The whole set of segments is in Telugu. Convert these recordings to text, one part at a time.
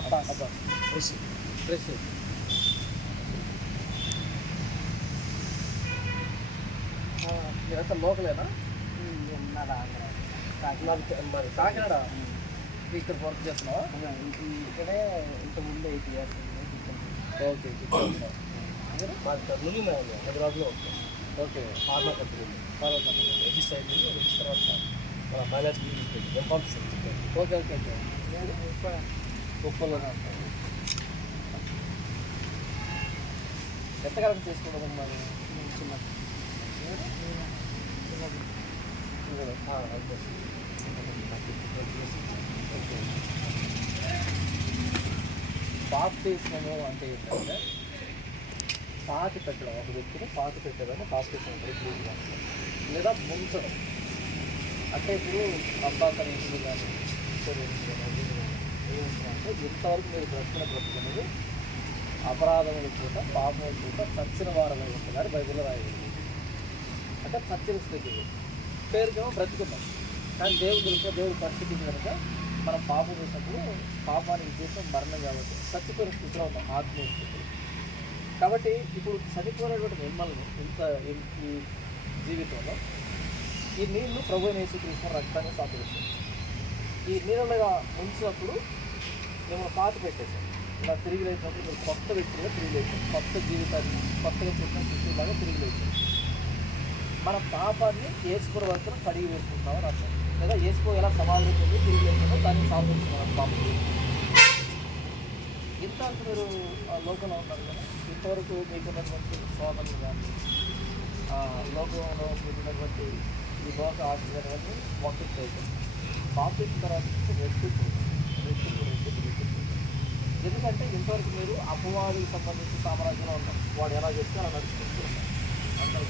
అబ్బాస్ ఫ్రెష్ ఫ్రెష్ మీరంతా లోకలేనా? మరి కాకినాడ ఇక్కడ వర్క్ చేస్తున్నావా? ఇక్కడే ఇంతకుముందు 8 years ఓకే నువ్వు హైదరాబాద్లో okay okay farmer company register అయింది. రిజిస్టర్ తర్వాత మన మైలేజ్ ఎంపాల్స్ ఓకే ఓకే ఓకే ఉప్పల్లోనే ఉంటాను. ఎంతకాలం చేసుకోవడం మరి చిన్న బాప్టిజము అంటే ఏంటంటే పాతి పెట్టడం, ఒక వ్యక్తిని పాతి పెట్టేదాన్ని బాప్టిజం లేదా ముంచడం. అంటే ఇప్పుడు అబ్బాయి ఇంటిని కానీ అంటే ఇంతవరకు మీరు బ్రతుకుల అనేది అపరాధముల చేత పాపముల చేత చచ్చిన వారమై ఉంటున్నారు బైబిల్లో రాయబడింది. అంటే చచ్చిన స్థితి పేరుకేమో బ్రతుకున్నాం, కానీ దేవుడు పరిస్థితి కనుక మనం పాపం చేసినప్పుడు పాపానికి ఉద్దేశం మరణం కాబట్టి చచ్చిపోయిన స్థితిలో ఉన్నాం, ఆత్మీయ స్థితి. కాబట్టి ఇప్పుడు చనిపోయినటువంటి మిమ్మల్ని ఈ జీవితంలో ఈ నీళ్లు ప్రభు యేసుక్రీస్తు రక్తాన్ని సాపరిస్తుంది. ఈ నీళ్ళగా ఉంచినప్పుడు మిమ్మల్ని పాత పెట్టేసాం. ఇలా తిరిగి లేచినప్పుడు మీరు కొత్త వ్యక్తిగా తిరిగి లేచాం, కొత్త జీవితాన్ని కొత్తగా పుట్టిన శిశువులాగా తిరిగి లేచాం. మన పాపాన్ని ఏసుకున్న వరకు కడిగి వేసుకుంటామని అర్థం. లేదా ఏసుకో ఎలా సమాజం తిరిగి లేకుండా దాన్ని సాధించుకున్నాం పాపం. ఇంతవరకు మీరు లోకంలో ఉన్నారు కదా, ఇంతవరకు మీకున్నటువంటి సోదరులు కానీ లోకంలో మీకున్నటువంటి ఈ లోక ఆశలు కానీ మొక్కలు అవుతుంది. బాప్టిజం తర్వాత ఎందుకంటే ఇంతవరకు మీరు అపవాదికి సంబంధించిన సామ్రాజ్యంలో ఉంటాం. వాడు ఎలా చెప్తే అలా నడుచుకుంటున్నాం అందరూ.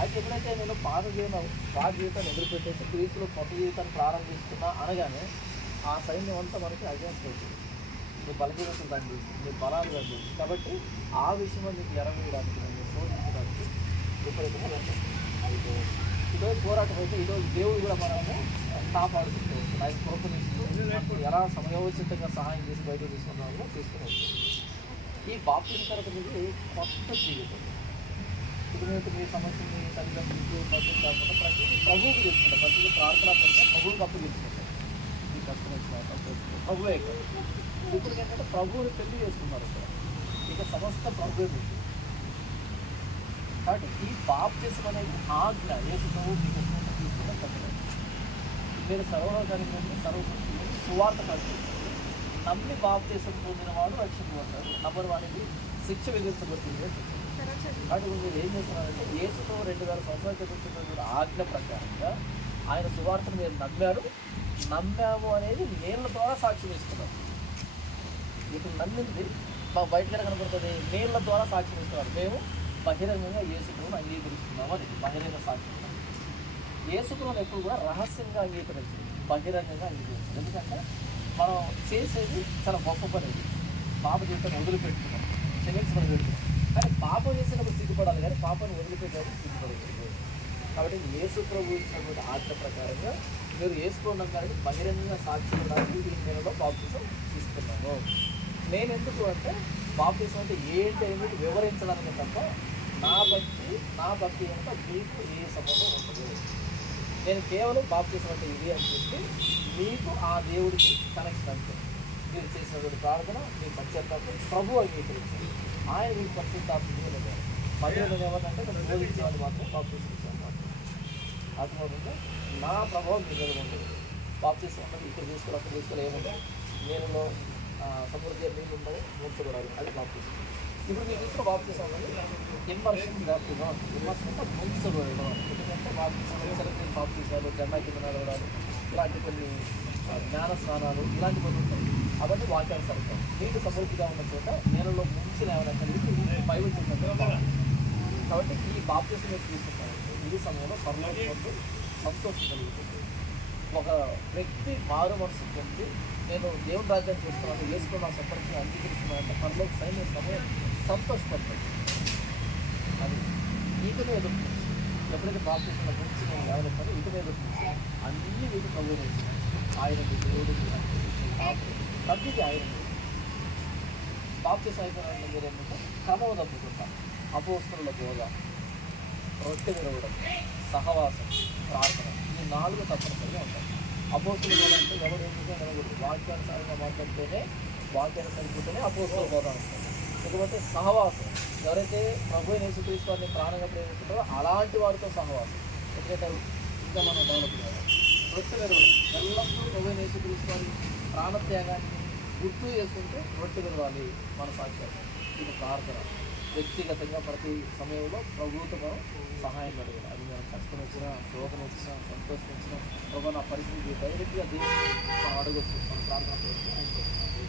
అయితే ఎప్పుడైతే నేను పాత జీవితాన్ని ఎదురుపెట్టేసి క్రీస్తులో కొత్త జీవితాన్ని ప్రారంభిస్తున్నా అనగానే ఆ సైన్యం అంతా మనకి అగేన్స్ట్ అవుతుంది. మీ బలహీనతలు దాన్ని చూస్తుంది, మీ బలాలు దాన్ని చూస్తుంది. కాబట్టి ఆ విషయంలో మీకు ఎరవేయడానికి, నేను శోధించడానికి విపరీతంగా వెళ్తాను. అయితే ఈరోజు పోరాటం అయితే ఈరోజు దేవుడు కూడా మనము కాపాడుకుంటూ వస్తుంది. ఆయన కృపనిస్తూ ఎలా సమయోచితంగా సహాయం చేసి బయట తీసుకున్నామో తీసుకుని వస్తుంది. ఈ బాప్టిజం తర్వాత ఇది కొత్త జీవితం. ఇప్పుడు మీ సమస్యని తల్లిదండ్రులకు మధ్య కాకుండా ప్రతిదీ ప్రభువుకి తెలుసుకుంటారు. ప్రతిదీ ప్రార్థన పడితే ప్రభువుకి అప్పు తెలుసుకుంటారు. ఈ కష్టం వచ్చిన ప్రభువే కాదు. ఇప్పుడు ఏంటంటే ప్రభువుని పెళ్లి చేసుకున్నారు ఇక్కడ. ఇక సమస్త ప్రభువే ఉంటుంది. కాబట్టి ఈ బాప్టిజం అనేది ఆజ్ఞ. యేసు ప్రభువు మీకు తీసుకున్న తప్పలేదు. మీరు సర్వలోకానికి వెళ్ళి సర్వసృష్టిని సువార్త కల్పిస్తుంది. నమ్మి బాప్టిజం పొందిన వాడు రక్షించబడతారు, నమ్మని వారికి శిక్ష విధించబడుతుంది. కాబట్టి మీరు ఏం చేస్తున్నారంటే యేసుతో 2000 సంవత్సరాల క్రితం ఆజ్ఞ ప్రకారంగా ఆయన సువార్తను మీరు నమ్మాము అనేది నీళ్ళ ద్వారా సాక్ష్యం ఇస్తున్నారు. ఇప్పుడు నమ్మింది మాకు బయటగా కనబడుతుంది, నీళ్ళ ద్వారా సాక్ష్యం ఇస్తున్నారు. మేము బహిరంగంగా యేసుప్రభువును అంగీకరిస్తున్నాము అని బహిరంగ సాక్ష్యం. యేసుప్రభువును ఎప్పుడు కూడా రహస్యంగా అంగీకరించాలి, బహిరంగంగా అంగీకరించాలి. ఎందుకంటే మనం చేసేది చాలా గొప్ప పని. పాప జీవితాన్ని వదిలిపెట్టుకున్నాం, క్షమించమని పెట్టుకున్నాం. కానీ పాపం చేసినప్పుడు సిగ్గుపడాలి, కానీ పాపాన్ని వదిలిపెట్టాలి సిగ్గుపడలేదు. కాబట్టి యేసు ప్రభు ఇచ్చినటువంటి ఆజ్ఞ ప్రకారంగా మీరు యేసుకున్నాం కానీ బహిరంగంగా సాక్ష్యం ఉండాలని ఈ నెలలో బాప్టిజం ఇస్తున్నాను. నేను ఎందుకు అంటే బాప్టిజం అంటే ఏంటి అనేది వివరించడానికి తప్ప నా భక్తి కనుక మీకు ఏ సంబంధం ఉండదు. నేను కేవలం బాప్టిజం అంటే ఇది అని చెప్పి మీకు ఆ దేవుడికి కనెక్షన్ అంటే మీరు చేసినటువంటి ప్రార్థన మీ పశ్చాత్తాపం ప్రభు అంగీకరించాలి. ఆయన మీకు పశ్చాత్తాపం లేదు. మధ్యలో ఏమన్నంటే నేను బోధించేవాడిని మాత్రం బాప్టిజం ఇచ్చాను మాత్రం. అర్థమవుతుందా? నా ప్రభావం మీ మీద ఉండదు. బాప్టిజం ఉన్నది ఇక్కడ తీసుకోవాలి, అక్కడ తీసుకోవాలి ఏముండదు. నేనులో సమృద్ధి నీళ్ళు ఉండదు, మూర్చబడాలి, అది బాప్టిజం. ఇప్పుడు మీరు తీసుకున్న బాప్టిజం ఉన్నది ఇమ్మర్షన్ బాప్టిజం. ఇమ్మర్షన్ అంటే మూర్చబడడం. ఎందుకంటే బాప్టిజాలు జెండా కింద నడవడాలు, ఇలాంటి కొన్ని జ్ఞాన స్నానాలు ఇలాంటి కొన్ని ఉంటాయి. అవన్నీ వాక్యానుసారం. నీళ్ళు సమృద్ధిగా ఉన్న చోట నేలలో ముంచిన ఏమైనా కలిగి బైబిల్ చెప్పినట్టు. కాబట్టి ఈ బాప్టిజం మీరు తీసుకుంటారు. ఈ సమయంలో పరలోకంలో సంతోషం కలుగుతుంది. ఒక వ్యక్తి మారు మనసు పొంది నేను దేవుని రాజ్యాన్ని చూస్తున్నాను, వేసుకుని నా సంపర్కం అంగీకరిస్తున్నానంటే పరలోక సైన్య సమయం సంతోషపడుతుంది. అది ఈతనే ఎదుర్కొంది. ఎప్పుడైతే బాప్టిజంలో గురించి నేను లేవనెత్తాను, ఈతనే ఎదుర్కొంది. అన్నీ వీటి ప్రభుత్వం ఆయన దేవుడు ప్రతిదీ ఆయన. బాప్తిసం అయిపోయిన మీరు ఏంటంటే క్రమం తప్పుకుంటా అపోస్తలుల బోధ, రొట్టె విరవడం, సహవాసం, ప్రార్థన, ఈ 4 తప్పనిసరిగా ఉంటాయి. అపోస్తల బోధ అంటే ఎవరు ఎందుకు అనకూడదు, వాక్యానుసారంగా మాట్లాడితేనే వాక్యానుసరిపోతేనే అపోస్తల బోధ ఉంటుంది. లేకపోతే సహవాసం, ఎవరైతే ప్రభు యేసుక్రీస్తు వారిని ప్రాణంగా ప్రేమిస్తుంటారో అలాంటి వారితో సహవాసం, ఎందుకంటే ఇంకా మనం డెవలప్ చేయాలి. రొట్టె విరవడం, ఎల్లప్పుడూ ప్రభు యేసుక్రీస్తు వారి ప్రాణత్యాగాన్ని గుర్తు చేసుకుంటూ రొట్టె విరవాలి మన సాక్ష్యం. ఇది ప్రార్థన, వ్యక్తిగతంగా ప్రతి సమయంలో ప్రభువుతో మనం సహాయం అడగాలి. అది మనం కష్టం వచ్చినా, రోగం వచ్చినా, సంతోషం వచ్చినా, ప్రభు నా పరిస్థితి డైరెక్ట్గా దేవుని మనం అడగొచ్చు, మన ప్రార్థన చేస్తే అయిపోతుంది.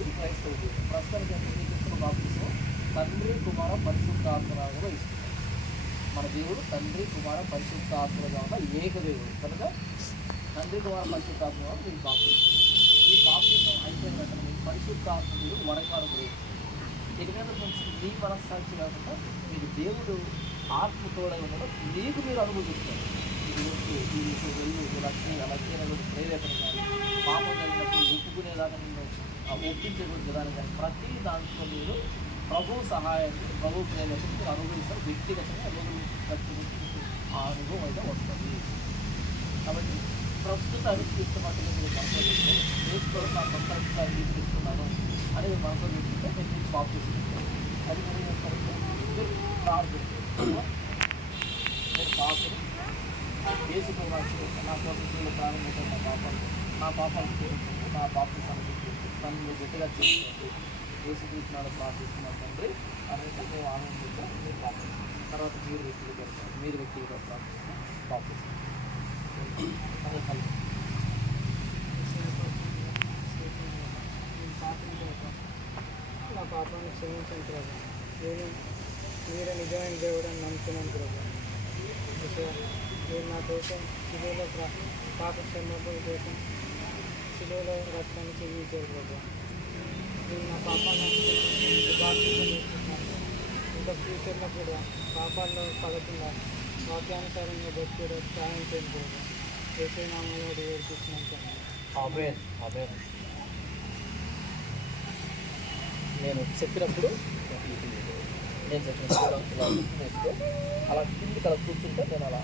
ఇది క్రైస్తవ జీవితం. ప్రస్తుతానికి తీసుకున్న బాప్తిసం తండ్రి కుమార పరిశుద్ధాత్మగా ఇస్తున్నారు. మన దేవుడు తండ్రి కుమార పరిశుద్ధాత్మగా ఉన్న ఏకదేవుడు కనుక తండ్రి కుమార పరిశుద్ధాత్మగా మీకు బాప్తిసం. ఈ బాప్తిసం అయిపోయిన వెంటనే మీకు పరిశుద్ధాత్మడు వరంగాను గురించి ఇక మీద కొంచెం మీ మనస్సాక్షి కాకుండా మీకు దేవుడు ఆత్మ తోడై ఉండడం మీకు మీరు అనుభవిస్తున్నారు. ఇది వచ్చి ఇది వెళ్ళు ఇలా చేయని ప్రేరేపణ కానీ, పాపం కలిగినప్పుడు ఒప్పుకునేదాకా నిన్ను ఒప్పించే దాని కానీ ప్రతి దాంట్లో మీరు ప్రభు సహాయాన్ని, ప్రభు ప్రేరేపణ మీరు అనుభవిస్తారు. వ్యక్తిగతంగా రోజు ఆ అనుభవం అయితే వస్తుంది. కాబట్టి ప్రస్తుతానికి ఇష్టమట్టుగా మీరు మనసులో చేసుకోవడం నా సొంత అభిప్రాయం తీసుకున్నాను అనేది మనసులో తీసుకుంటే నేను మీకు బాప్ చేసుకుంటాను. అది మీరు చేస్తారంటే మీరు ప్రార్థన నేను పాపని వేసుకోవచ్చు. నా కోసం జీవులు ప్రారంభించిన నా పాపాలు చేయించండి, నా పాపను సమర్పించండి, తను మీరు గట్టిగా చేసుకోండి, వేసుకుంటున్నాడు ప్రార్థిస్తున్నాడు తండ్రి అనేది మేము ఆనందించా మీరు ప్రార్థిస్తాం. తర్వాత మీరు వ్యక్తిగత ప్రార్థిస్తాం ప్రార్థిస్తాం. నా పాపాన్ని క్షమించండి ప్రభు. నేను మీరే నిజమైన దేవుడు అని నమ్ముతున్నాను ప్రభు. మీరు నా కోసం శిలువలో పాప క్షమాపణ కోసం శిలువలో రక్తాన్ని చెల్లించారు ప్రభు. నేను నా పాపాన్ని బాప్తిసం తీసుకుంటున్నాను. ఇంకా ఫ్యూచర్లో కూడా పాపాల్లో పడకుండా వాక్యానుసారంగా బతికేయడం సహాయం చేయండి ప్రభు. ఏసై నామములో వేడుకుంటున్నాను. ఆమేన్ ఆమేన్. నేను చెప్పినప్పుడు నేను చెప్పినప్పుడు వేస్తే అలా కిందికి అలా కూర్చుంటే నేను అలా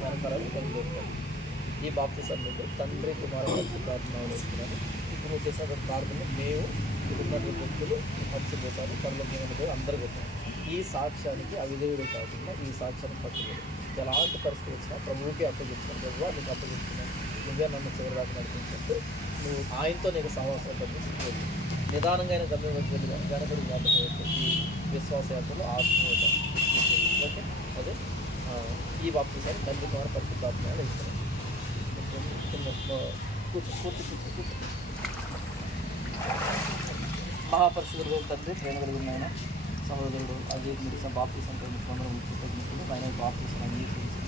వెనకాలని బయలుదేరుతాను. ఈ బాప్తిసం నుండి తండ్రి కుమార పరిశుద్ధాత్మను వేస్తున్నాను. ఇప్పుడు నువ్వు చేసిన ప్రార్థన మేము ఉన్నటువంటి వ్యక్తులు మర్చిపోతారు, పనులు అందరూ పెట్టారు. ఈ సాక్ష్యానికి అవిధేయుడు కాకుండా ఈ సాక్ష్యాన్ని పట్టుకోలేదు. ఎలాంటి పరిస్థితి వచ్చినా ప్రభువుకి అప్పగించుకున్నాను. ప్రభు నీకు అప్పగించుకున్నాను, నువ్వే నన్ను చివరి దాకా నడిపించట్టు, నువ్వు ఆయనతో నీకు సహవాసం తగ్గించుకోలేదు. నిదానంగా ఆయన గమ్యం వెళ్ళి కానీ గణపతి జ్ఞాపకం ఈ విశ్వాస యాత్రలో ఆత్మీయత. ఓకే, అదే ఈ బాప్తిసాన్ని తండ్రి కుమార పరిశుద్ధాత్మగా ఇస్తాను. కూర్చో. మహాపరిశుద్ధుడు తండ్రి, ప్రేమ కలిగిన ఆయన సహోదరుడు అదే మీరు బాప్తిసం కృతజ్ఞతలు ఆయన బాప్తిసం అంగీకరించి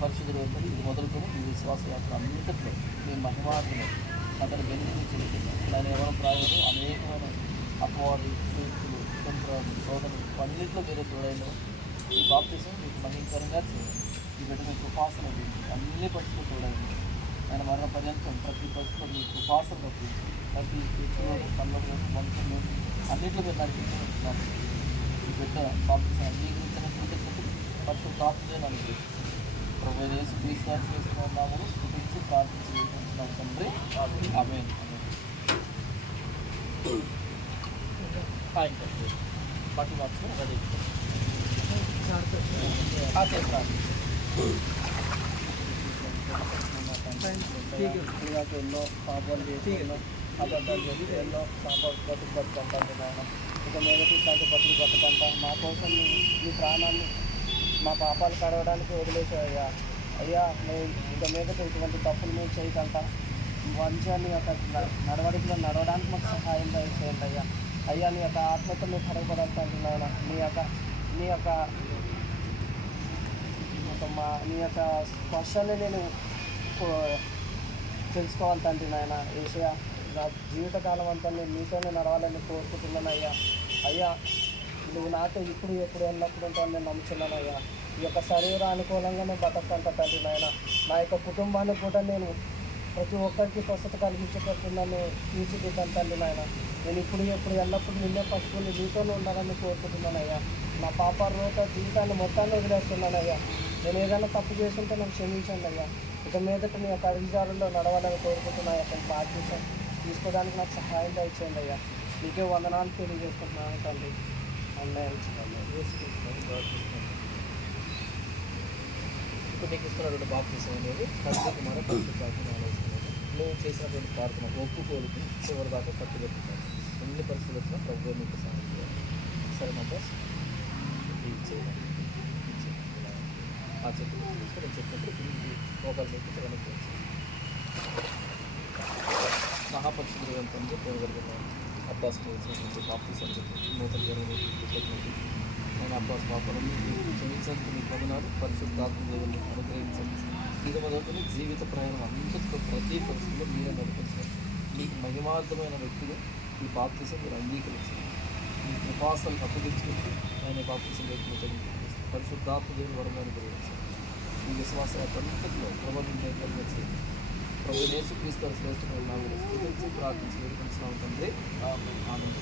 పరిశుద్ధుడు అవుతుంది. ఇది మొదలుకొని ఈ విశ్వాస యాత్ర అన్నింటిలో మేము మహిమార్గం అతను బెనిఫిట్ చెల్లుతున్నాం. దాని ఎవరు ప్రాయులు అనేకమైన అపవాది వ్యక్తులు తంత్రాలు సోదరులు అన్నింటిలో మీరే తోడైన ఈ బాప్తిసం మీకు మహిమకరంగా చేయాలి. ఈ బిడ్డ మీకు కృపాసన చేయండి. అన్ని పరిస్థితులు తోడైంది ఆయన మరణ పర్యంతం ప్రతి పరిస్థితుల్లో మీ కృపాసన తప్పించి ప్రతి వ్యక్తిలోనూ పనులలో వంశంలో అన్నింటిలో మీరు నడిపించుకుంటున్నాను. ఈ బిడ్డ బాప్తిసం అంగీకరించిన కృతజ్ఞతలు పరిశుద్ధాత్మనే నడిపి ప్రభు యేసు క్రీస్తు చేసుకున్నాము స్తుతించి ప్రార్థించి వేయించున్నాం తండ్రి. ఆమేన్. బాకీ మార్చుకుని రెడీ ఎన్నో పాపాలు చేసి ఎన్నో అబద్ధాలు చేసి ఎన్నో పాపాలు బతుకుంటాను నాయన. ఇక మీదటి ఇట్లాంటి బతుకు బతుకంటా మా కోసం మీ ప్రాణాన్ని మా పాపాలు కడగడానికి వదిలేసాయ్యా. అయ్యా మేము ఇక మీదట ఇటువంటి తప్పులు మేము చేయకంట మంచిగా నీ యొక్క నడవడికలో నడవడానికి మాకు సహాయం చేయండి అయ్యా. అయ్యా నీ యొక్క ఆత్మతో మేము కడగబడాలి అంటున్నాను. నీ యొక్క స్పర్శని నేను తెలుసుకోవాలి తండ్రి నాయన. ఏసయ్య నా జీవితకాలం అంతా నేను మీతోనే నడవాలని కోరుకుంటున్నాను అయ్యా. అయ్యా నువ్వు నాతో ఇప్పుడు ఎప్పుడు ఎల్లప్పుడు ఉంటాను నేను నమ్ముతున్నాను అయ్యా. ఈ యొక్క శరీర అనుకూలంగానే బతకంట తండ్రి నాయన. నా యొక్క కుటుంబానికి కూడా నేను ప్రతి ఒక్కరికి స్వస్థత కలిగించేటట్టు నన్ను తీర్చిదిద్దాను తండ్రి నాయన. నేను ఇప్పుడు ఎల్లప్పుడూ నిన్నే పట్టుకుని నీతోనే ఉండాలని కోరుకుంటున్నానయ్యా. నా పాప రోత జీవితాన్ని మొత్తాన్ని వదిలేస్తున్నానయ్యా. నేను ఏదైనా తప్పు చేస్తుంటే నన్ను క్షమించండి అయ్యా. ఇక మీదట నీ యొక్క అడిగిదారుల్లో నడవాలని కోరుకుంటున్నా. యొక్క బాధ్యత తీసుకోవడానికి నాకు సహాయం దయచేయండి అయ్యా. నీకే వందనాలు తెలియజేసుకుంటున్నాను తండ్రి. అన్నయ్య ఇప్పుడు నీకు ఇస్తున్నటువంటి బాప్తిసం అనేది తండ్రి కుమార పరిశుద్ధాత్మ ఆలోచన నువ్వు చేసినటువంటి ప్రార్థన ఒప్పుకోలుకు చివరి దాకా కట్టుబెట్టుతాను. ఎన్ని పరిస్థితులు వచ్చినా ప్రభు నీకు సహాయం చేయాలి. సరే మా బాస్ ఇది చేయాలి. ఆ చెట్టు తీసుకొని నేను చెప్పినప్పుడు దీనికి మోకాలు చెప్పి వెనక్కి వచ్చి మహాపరిశుద్ధులు తండ్రి ప్రేమగలుగుతాను. అబ్బాస్ చేసినటువంటి బాప్తిసం నూతన జరుగుతుంది. నేను అబ్బాస్ పాపలను క్షమించడానికి మీకు వందనాలు. పరిశుద్ధాత్మ దేవుని అనుగ్రహించండి. ఇది మొదలుకొని జీవిత ప్రయాణం అంతటితో ప్రతి పరిస్థితుల్లో మీరే నడిపించండి. మీకు మహిమార్థమైన వ్యక్తులు ఈ బాప్తిసం మీరు అంగీకరించండి. మీ కృపాసలు అప్పగించుకుంటూ ఆయన బాప్తిసం వ్యక్తులు పరిశుద్ధాత్మ దేవుని వరంగాన్ని గురించండి. ఈ విశ్వాసాలంతటిలో ప్రభావం కలిగించి ప్రభు యేసుక్రీస్తు శ్రేష్ఠమైన నామములో స్తుతించి ప్రార్థించి వేడుకొంచున్నాము తండ్రి. ఆమేన్.